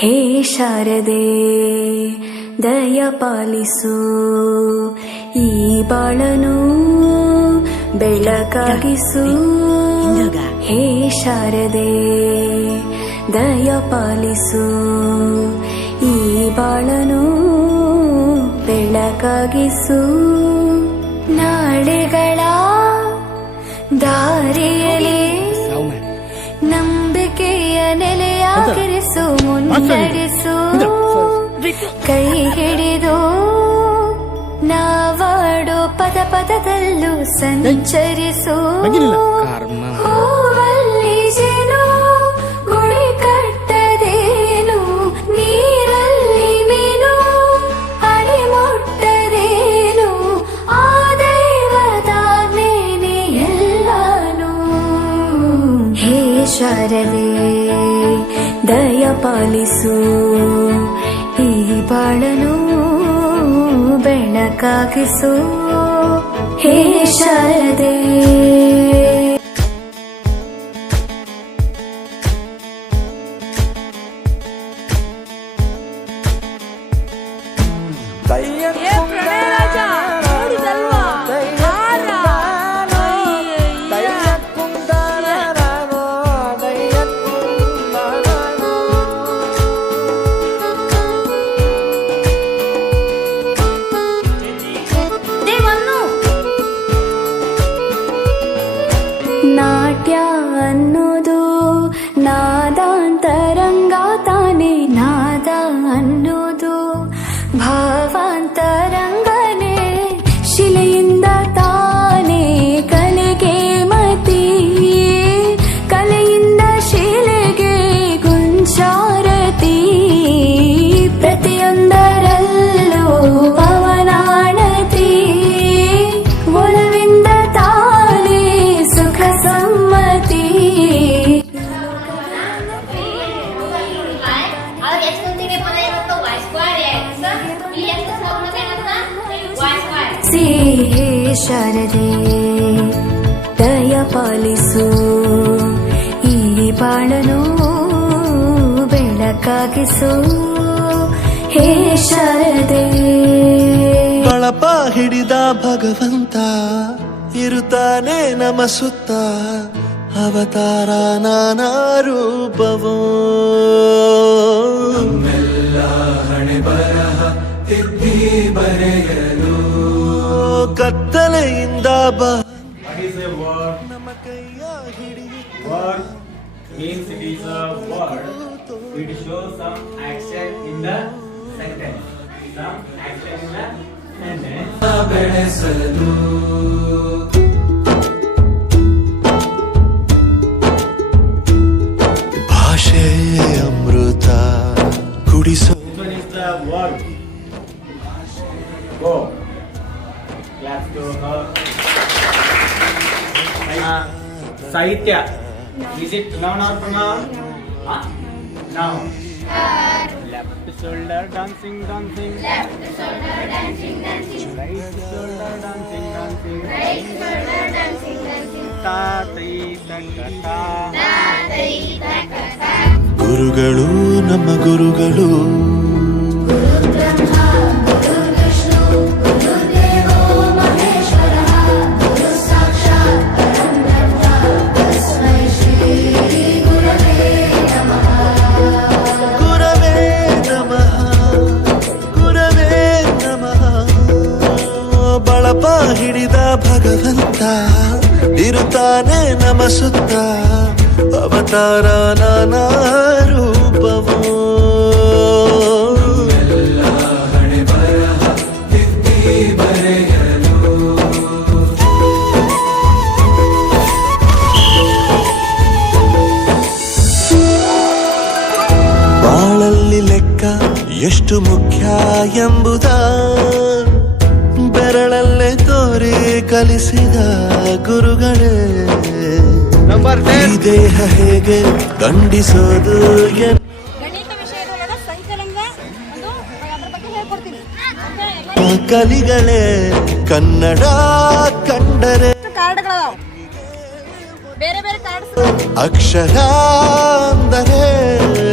ಹೇ ಶಾರದೆ ದಯ ಪಾಲಿಸು, ಈ ಬಾಳನು ಬೆಳಕಾಗಿಸು. ಹೇ ಶಾರದೆ ದಯ ಪಾಲಿಸು, ಈ ಬಾಳನು ಬೆಳಕಾಗಿಸು. ನಾಳೆಗಳ ದಾರಿಯಲ್ಲಿ ನಂಬಿಕೆಯ ನೆಲೆಯಾಗಿರಿಸು, ಮುನ್ನಡೆಸು. ಕೈ ಹಿಡಿದು ನಾವಾಡೋ ಪದ ಪದದಲ್ಲೂ ಸಂಚರಿಸು. ಹೂವಲ್ಲಿ ಜೇನು ಗುಳಿ ಕಟ್ಟದೇನು, ನೀರಲ್ಲಿ ಮೀನು ಅಡಿ ಮುಟ್ಟದೇನು, ಆ ದೈವದಾಜ್ಞೆನೇ ಎಲ್ಲಾನು. ಹೇ ಶಾರದೆ ದಯ ಪಾಲಿಸು, ಈ ಬಾಳನು ಬೆಳಕಾಗಿಸು. ಹೇ ಶಾರದೆ ನಾಟ್ಯ ಅನ್ನೋದು ನಾದಾಂತರಂಗ ತಾನೆ, ನಾದ ಅನ್ನೋದು ಭಾವಾಂತರಂಗನೇ, ಶಿಲೆಯಿಂದ ತಾನೇ ಕಲೆಗೆ ಮತಿ, ಕಲೆಯಿಂದ ಶಿಲೆಗೆ ಗುಂಚಾರತಿ. ಪ್ರತಿಯೊಂದರಲ್ಲೂ ಪವನಾಣತಿ, ಒಲವಿಂದ ತಾನೇ ಸುಖ ಸಮ್ಮತಿ. ಹೇ ಶಾರದೆ ದಯ ಪಾಲಿಸು, ಈ ಬಾಳನು ಬೆಳಕಾಗಿಸು. ಹೇ ಶಾರದೆ ಬಳಪ ಹಿಡಿದ ಭಗವಂತ ಇರುತ್ತಾನೆ ನಮ ಸುತ್ತ, ಅವತಾರ ನಾನಾ ರೂಪವೋ. ನಮ್ಮೆಲ್ಲ ಹಣೆ ಬರಹ ತಿದ್ದಿ ಬರೆಯಲು ಕತ್ತಲೆಯಿಂದ ನಮ್ಮ ಕೈಯ Word means it is a word. It shows some action in the sentence. Some action in the sentence. ಬೆಳೆಸಲು ಭಾಷೆ ಅಮೃತ ಕುಡಿಸೋ. This one is the word. Go. Clap to her. Sahitya. Is it noun or pronoun? Noun. Left shoulder dancing, dancing. Left shoulder dancing, dancing. Right shoulder dancing, dancing. Right shoulder dancing, dancing. Ta tri ta ta. Ta tri ta ta. ಗುರುಗಳು ನಮ್ಮ ಗುರುಗಳು, Guru Brahma, Guru Vishnu, Guru Devo Maheshwarah, Guru Sakshat Param Brahma, Tasmai Shri Gurave Namah. ಗುರವೇ ನಮಃ, ಗುರವೇ ನಮಃ. ಬಳಪ ಹಿಡಿದ ಭಗವಂತ ಇರುತ್ತಾನೆ ನಮ ಸುತ್ತ, ಅವತಾರ ನಾನಾ ರೂಪವೋ. ಹಣೆ ಬರಹ ತಿದ್ದಿ ಬರೆಯಲು ಬಾಳಲ್ಲಿ ಲೆಕ್ಕ ಎಷ್ಟು ಮುಖ್ಯ ಎಂಬುದ ಬೆರಳಲ್ಲೇ ತೋರಿ ಕಲಿಸಿದ ಗುರುಗಳೇ. ಈ ದೇಹ ಹೇಗೆ ದಂಡಿಸೋದು ಗಣಿತ ವಿಷಯದೊಳಗ ಸಂಕಲನ ಒಂದು ಅದ್ರ ಬಗ್ಗೆ ಹೇಳ್ಕೊಡ್ತೀನಿ. ಕಲಿಗಳೇ ಕನ್ನಡ ಕಂಡರೆ ಕಾರ್ಡ್ಗಳದಾವ, ಬೇರೆ ಬೇರೆ ಕಾರ್ಡ್ಸ್. ಅಕ್ಷರ ಅಂದರೆ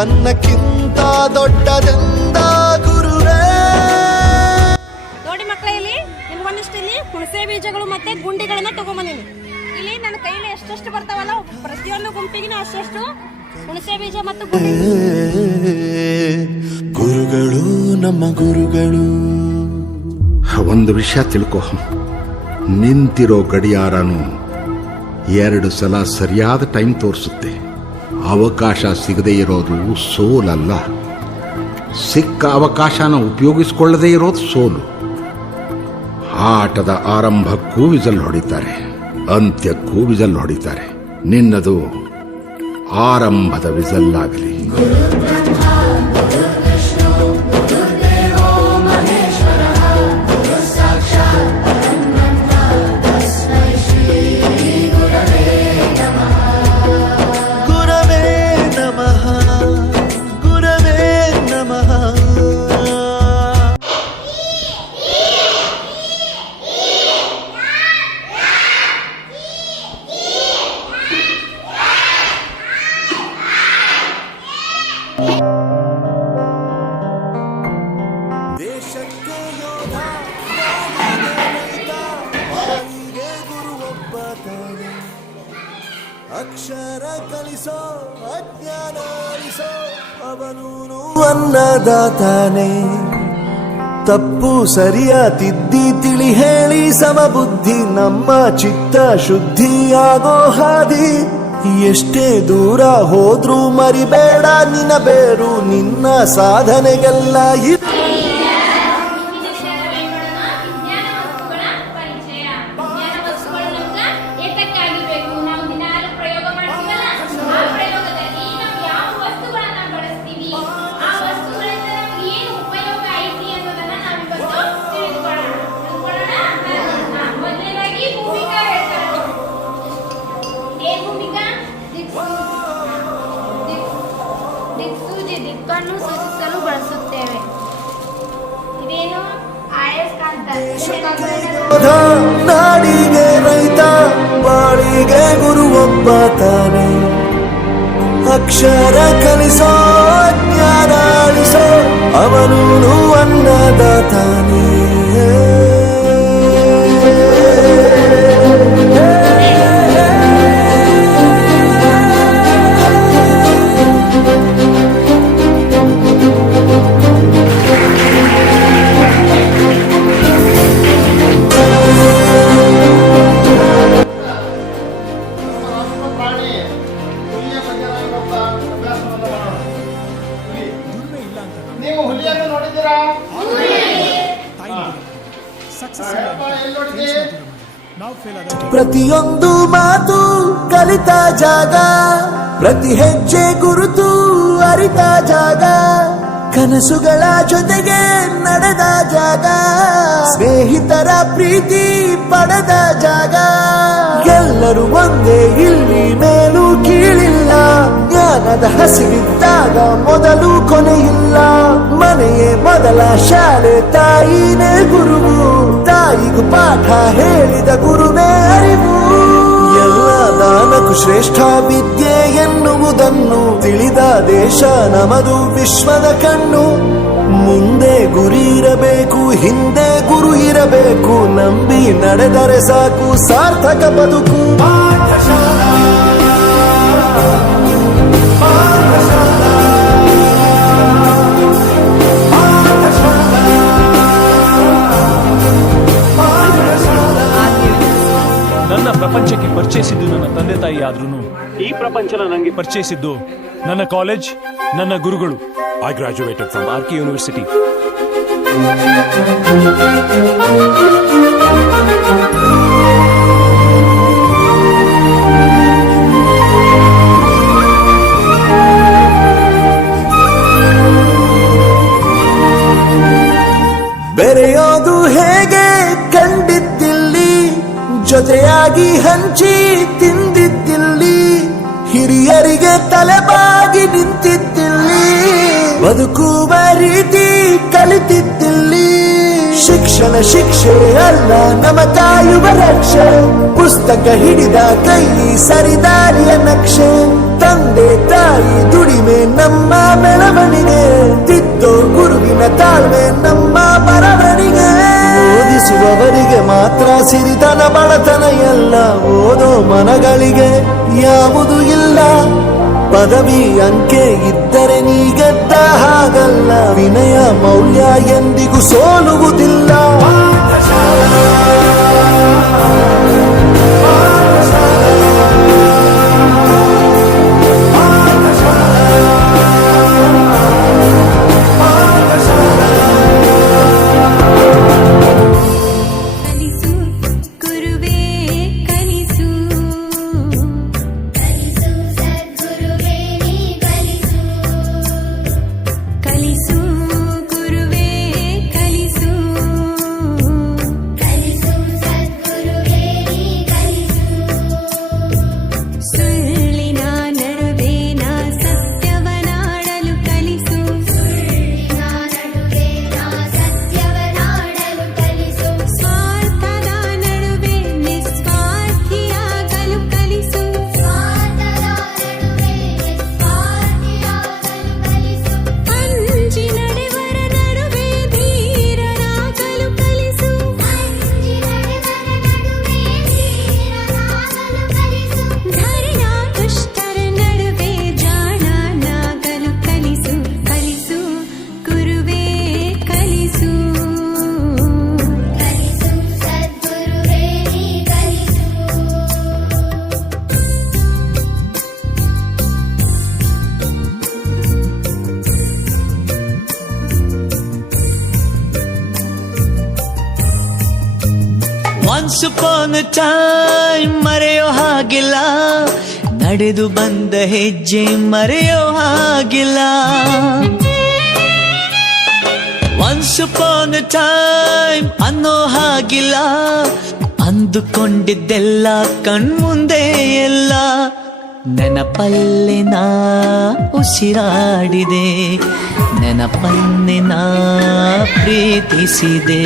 ಅನ್ನಕ್ಕಿಂತ ದೊಡ್ಡದೆಂದ ಗುರುವೇ. ನೋಡಿ ಮಕ್ಕಳೇ, ಇಲ್ಲಿ ನಿಮ್ಗೊಂದಿಷ್ಟು ಇಲ್ಲಿ ಹುಣಸೆ ಬೀಜಗಳು ಮತ್ತೆ ಗುಂಡಿಗಳನ್ನ ತಗೊಂಬಂದಿನಿ. ಇಲ್ಲಿ ನನ್ನ ಕೈಲಿ ಎಷ್ಟೆಷ್ಟು ಬರ್ತಾವಲ್ಲ ಪ್ರತಿಯೊಂದು ಗುಂಪಿಗೂ ಅಷ್ಟೆಷ್ಟು ಹುಣಸೆ ಬೀಜ ಮತ್ತು ಗುಂಡಿ. ಗುರುಗಳು ನಮ್ಮ ಗುರುಗಳು. ಒಂದು ವಿಷಯ ತಿಳ್ಕೊ, ನಿಂತಿರೋ ಗಡಿಯಾರನು 2 ಸಲ ಸರಿಯಾದ ಟೈಮ್ ತೋರಿಸುತ್ತೆ. ಅವಕಾಶ ಸಿಗದೇ ಇರೋದು ಸೋಲಲ್ಲ, ಸಿಕ್ಕ ಅವಕಾಶನ ಉಪಯೋಗಿಸಿಕೊಳ್ಳದೇ ಇರೋದು ಸೋಲು. ಆಟದ ಆರಂಭಕ್ಕೂ ವಿಸಲ್ ಹೊಡಿತಾರೆ, ಅಂತ್ಯಕ್ಕೂ ವಿಸಲ್ ಹೊಡಿತಾರೆ. ನಿನ್ನದು ಆರಂಭದ ವಿಸಲ್ ಆಗಲಿ. ಗುರವೇ ನಮಃ, ಗುರವೇ ನಮಃ. ದೇಶಕ್ಕೆ ಯೋಧ, ಬಾಳಿಗೆ ಗುರುವೊಬ್ಬ ತಾನೆ. ಅಕ್ಷರ ಕಲಿಸೋ, ಅಜ್ಞಾನ ಅಳಿಸೋ, ಅವನೂನು ಅನ್ನದಾತಾನೆ. ತಪ್ಪು ಸರಿಯ ತಿದ್ದಿ ತಿಳಿ ಹೇಳಿ ಸಮಬುದ್ಧಿ ನಮ್ಮ ಚಿತ್ತ ಶುದ್ಧಿಯಾಗೋ ಹಾದಿ. ಎಷ್ಟೇ ದೂರ ಹೋದ್ರೂ ಮರಿಬೇಡ ನಿನ್ನ ಬೇರು, ನಿನ್ನ ಸಾಧನೆಗೆಲ್ಲ ದಿಕ್ಕನ್ನು ಸೂಚಿಸಲು ಬಳಸುತ್ತೇವೆ. ಇದೇನು ಆಯಸ್ಕಾಂತ. ನಾಡಿಗೆ ರೈತ, ಬಾಳಿಗೆ ಗುರುವೊಬ್ಬ ತಾನೆ. ಅಕ್ಷರ ಕಲಿಸೋ, ಜ್ಞಾನ ಅಳಿಸೋ, ಅವನೂನು ಅನ್ನದಾತಾನೆ. ನೀವು ಹುಲಿಯನ್ನು ನೋಡಿದ್ದೀರಾ? ಪ್ರತಿಯೊಂದು ಮಾತು ಕಲಿತ ಜಾಗ, ಪ್ರತಿ ಹೆಜ್ಜೆ ಗುರುತು ಅರಿತ ಜಾಗ, ಕನಸುಗಳ ಜೊತೆಗೆ ನಡೆದ ಜಾಗ, ಸ್ನೇಹಿತರ ಪ್ರೀತಿ ಪಡೆದ ಜಾಗ. ಎಲ್ಲರೂ ಒಂದೇ, ಇಲ್ಲಿ ಮೇಲೂ ಕೀಳಿಲ್ಲ. ಜ್ಞಾನದ ಹಸಿವಿದ್ದಾಗ ಮೊದಲು ಕೊನೆಯಿಲ್ಲ. ಮನೆಯೇ ಮೊದಲ ಶಾಲೆ, ತಾಯಿನೇ ಗುರುವು. ತಾಯಿಗೂ ಪಾಠ ಹೇಳಿದ ಗುರುವೇ ಅರಿವು. ಎಲ್ಲ ದಾನಕ್ಕೂ ಶ್ರೇಷ್ಠ ವಿದ್ಯೆ ಎನ್ನುವುದನ್ನು ತಿಳಿದ ದೇಶ ನಮದು, ವಿಶ್ವದ ಕಣ್ಣು. ಮುಂದೆ ಗುರಿ ಇರಬೇಕು, ಹಿಂದೆ ಗುರು ಇರಬೇಕು. ನಂಬಿ ನಡೆದರೆ ಸಾಕು, ಸಾರ್ಥಕ ಬದುಕು. ಪಾಠಶಾಲಾ, ಪಾಠಶಾಲಾ, ಪಾಠಶಾಲಾ, ಪಾಠಶಾಲಾ. ನನ್ನ ಪ್ರಪಂಚಕ್ಕೆ ಪರಿಚಯಿಸಿದ್ದು ನನ್ನ ತಂದೆ ತಾಯಿ ಆದ್ರೂ ಈ ಪ್ರಪಂಚನ ನನಗೆ ಪರಿಚಯಿಸಿದ್ದು ನನ್ನ ಕಾಲೇಜ್, ನನ್ನ ಗುರುಗಳು. I graduated from RK university. ಬೆರೆಯೋದು ಹೇಗೆ ಕಂಡಿದ್ದಿಲ್ಲಿ, ಜೊತೆಯಾಗಿ ಹಂಚಿ ತಿಂದಿದ್ದಿಲ್ಲಿ. ಹಿರಿಯರಿಗೆ ತಲೆಬಾಗಿ ನಿಂತಿದ್ದಿಲ್ಲಿ, ಬದುಕುವ ರೀತಿ ಕಲಿತಿದ್ದಿಲ್ಲಿ. ಶಿಕ್ಷಣ ಶಿಕ್ಷೆ ಅಲ್ಲ, ನಮ ಕಾಯುವ ರಕ್ಷೆ. ಪುಸ್ತಕ ಹಿಡಿದ ಕೈ ಸರಿದಾರಿಯ ನಕ್ಷೆ. ತಂದೆ ತಾಯಿ ದುಡಿಮೆ ನಮ್ಮ ಸಿರಿತನ ಬಡತನ ಎಲ್ಲ ಓದೋ ಮನಗಳಿಗೆ ಯಾವುದು ಇಲ್ಲ. ಪದವಿ ಅಂಕೆ ಇದ್ದರೆ ನೀ ಗೆದ್ದ ಹಾಗಲ್ಲ, ವಿನಯ ಮೌಲ್ಯ ಎಂದಿಗೂ ಸೋಲುವುದಿಲ್ಲ. ಕಲಿಸು ಗುರುವೇ ಕಲಿಸು, ಕಲಿಸು ಸದ್ಗುರುವೇ ನೀ ಕಲಿಸು, ಕಲಿಸು ಗುರುವೇ ಕಲಿಸು, ಕಲಿಸು ಸದ್ಗುರುವೇ ನೀ ಕಲಿಸು. ಸುಳ್ಳಿನ ನಡುವೆನ ಸತ್ಯವನಾಡಲು ಕಲಿಸು, ಸುಳ್ಳಿನ ನಡುವೆನ ಸತ್ಯವನಾಡಲು ಕಲಿಸು. ಸ್ವಾರ್ಥದ ನಡುವೆ ನಿಸ್ವಾರ್ಥಿಯಾಗಲು ಕಲಿಸು, ಸ್ವಾರ್ಥದ ನಡುವೆ ನಿಸ್ವಾರ್ಥಿಯಾಗಲು ಕಲಿಸು. ಅಂಜಿ ನಡೆವರ ನಡುವೆ ಧೀರರಾಗಲು ಕಲಿಸು, ಅಂಜಿ ನಡೆವರ ನಡುವೆ ಧೀರರಾಗಲು ಕಲಿಸು. ಧರ್ಮ ದುಷ್ಟರ ನಡುವೆ ಜಾಣನಾಗಲು ಕಲಿಸು, ಕಲಿಸು ಗುರುವೇ ಕಲಿಸು, ಕಲಿಸು ಸದ್ಗುರುವೇ ನೀ ಕಲಿಸು. ಒನ್ಸ್ ಅಪಾನ್ ಅ ಟೈಮ್ ಮರೆಯೋ ಹಾಗಿಲ್ಲ, ನಡೆದು ಬಂದ ಹೆಜ್ಜೆ ಮರೆಯೋ ಹಾಗಿಲ್ಲ. ಒನ್ಸ್ ಅಪಾನ್ ಅ ಟೈಮ್ ಅನ್ನೋ ಹಾಗಿಲ್ಲ, ಅಂದುಕೊಂಡಿದ್ದೆಲ್ಲ ಕಣ್ಮುಂದೆ ಎಲ್ಲ ನೆನಪಲ್ಲೇ ನಾ ಉಸಿರಾಡಿದೆ, ನೆನಪನ್ನೇ ನಾ ಪ್ರೀತಿಸಿದೆ.